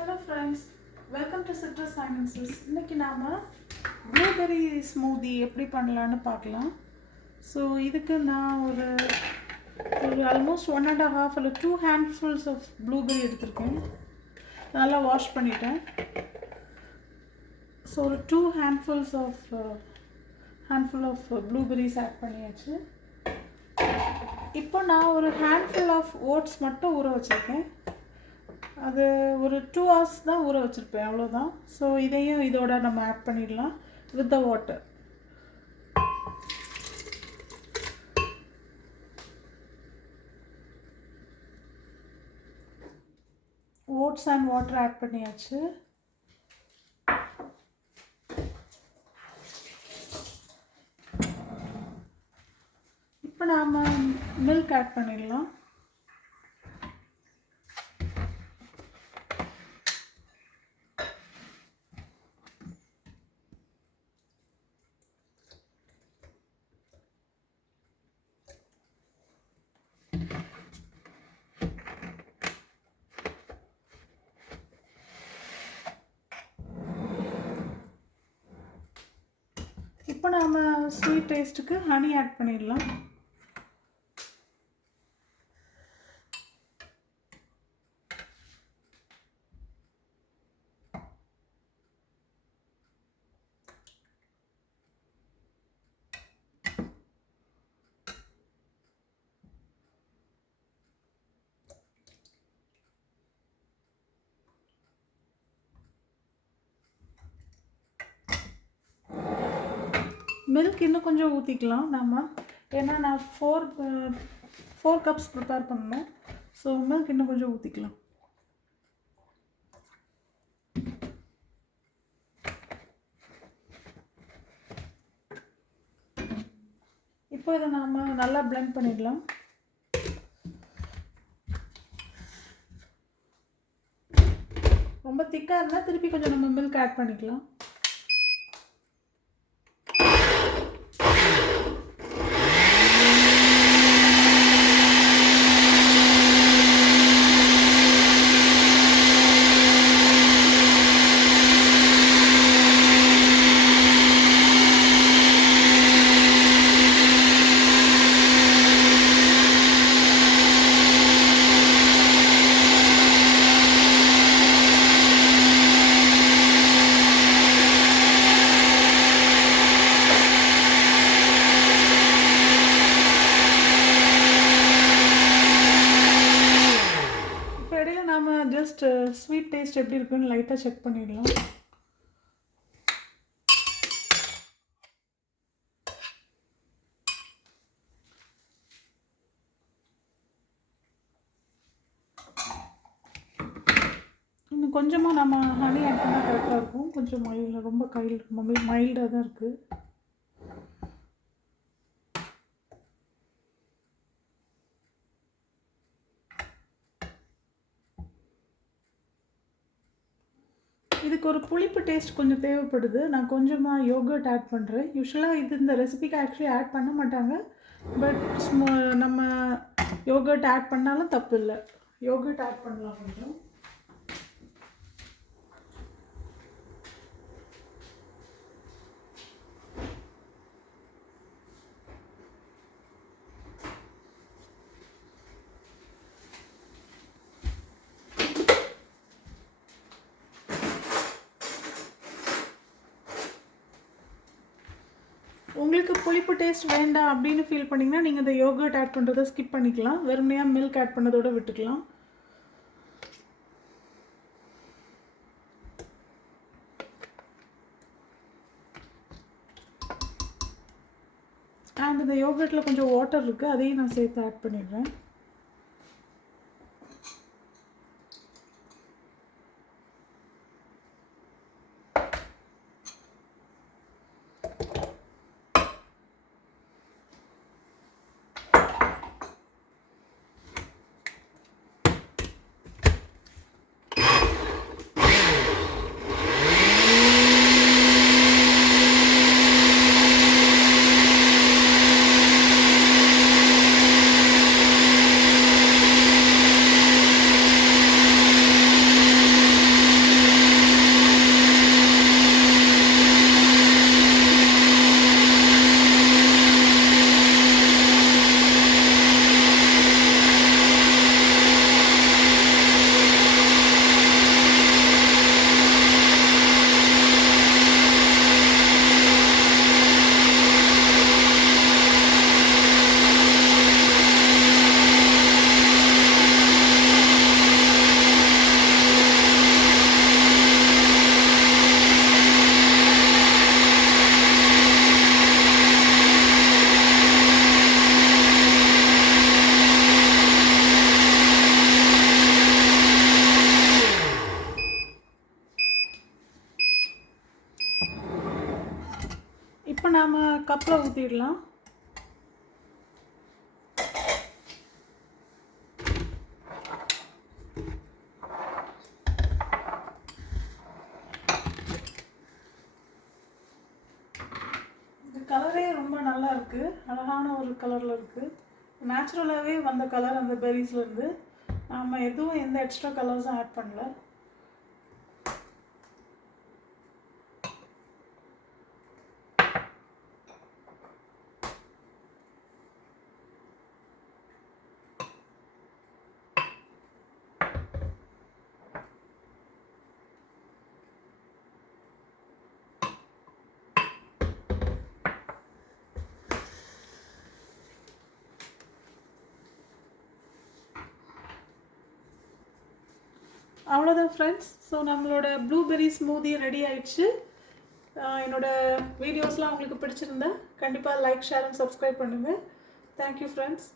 Hello friends, welcome to Citrus Finances. இன்னைக்கு நாம blueberry smoothie எப்படி பண்ணலான்னு பார்க்கலாம். ஸோ இதுக்கு நான் ஒரு ஆல்மோஸ்ட் 1.5 இல்லை 2 handfuls ஆஃப் ப்ளூபெர்ரி எடுத்திருக்கேன். நல்லா வாஷ் பண்ணிட்டேன். ஸோ ஒரு 2 handfuls ஆஃப் ப்ளூபெர்ரிஸ் ஆட் பண்ணியாச்சு. இப்போ நான் ஒரு ஹேண்ட்ஃபுல் ஆஃப் ஓட்ஸ் மட்டும் ஊற வச்சுருக்கேன். அது ஒரு 2 hours தான் ஊற வச்சுருப்பேன், அவ்வளோதான். ஸோ இதையும் இதோட நம்ம ஆட் பண்ணிடலாம் with the water. Oats and water add பண்ணியாச்சு. இப்போ நாம் மில்க் ஆட் பண்ணிடலாம். இப்போ நாம் ஸ்வீட் டேஸ்ட்டுக்கு ஹனி ஆட் பண்ணிடலாம். மில்க் இன்னும் கொஞ்சம் ஊற்றிக்கலாம் நம்ம, ஏன்னா நான் 4 cups ப்ரிப்பேர் பண்ணணும். ஸோ மில்க் இன்னும் கொஞ்சம் ஊற்றிக்கலாம். இப்போ இதை நாம் நல்லா பிளெண்ட் பண்ணிடலாம். ரொம்ப திக்காக இருந்தால் திருப்பி கொஞ்சம் நம்ம மில்க் ஆட் பண்ணிக்கலாம். நாம் ஜஸ்ட் ஸ்வீட் டேஸ்ட் எப்படி இருக்குன்னு லைட்டாக செக் பண்ணிடலாம். இன்னும் கொஞ்சமாக நம்ம ஹனி ஆட் பண்ணால் கரெக்டாக இருக்கும். கொஞ்சம் ரொம்ப மைல்டாக தான் இருக்குது. இதுக்கு ஒரு புளிப்பு டேஸ்ட் கொஞ்சம் தேவைப்படுது. நான் கொஞ்சமாக யோகர்ட் ஆட் பண்ணுறேன். யூஸ்வலாக இந்த ரெசிபிக்கு ஆக்சுவலி ஆட் பண்ண மாட்டாங்க, பட் நம்ம யோகர்ட் ஆட் பண்ணாலும் தப்பு இல்லை. யோகர்ட் ஆட் பண்ணலாம் கொஞ்சம். உங்களுக்கு புளிப்பு டேஸ்ட் வேண்டாம் அப்படின்னு ஃபீல் பண்ணிங்கன்னா நீங்கள் இந்த யோகர்ட் ஆட் பண்ணுறதை ஸ்கிப் பண்ணிக்கலாம். வெறுமையாக மில்க் ஆட் பண்ணதோடு விட்டுக்கலாம். அண்ட் இந்த யோகர்ட்டில் கொஞ்சம் வாட்டர் இருக்குது, அதையும் நான் சேர்த்து ஆட் பண்ணிடுறேன். இப்போ நாம் கப்பில் ஊற்றிடலாம். இந்த கலரே ரொம்ப நல்லா இருக்குது, அழகான ஒரு கலரில் இருக்குது. நேச்சுரலாகவே வந்த கலர் அந்த பெரிஸ்லேருந்து. நாம் எதுவும் எந்த எக்ஸ்ட்ரா கலர்ஸும் ஆட் பண்ணல. அவ்வளோதான் ஃப்ரெண்ட்ஸ். ஸோ நம்மளோட ப்ளூபெர்ரி ஸ்மூதி ரெடி ஆயிடுச்சு. என்னோடய வீடியோஸ்லாம் உங்களுக்கு பிடிச்சிருந்தா கண்டிப்பாக லைக், ஷேர் அண்ட் சப்ஸ்கிரைப் பண்ணுங்கள். Thank you friends.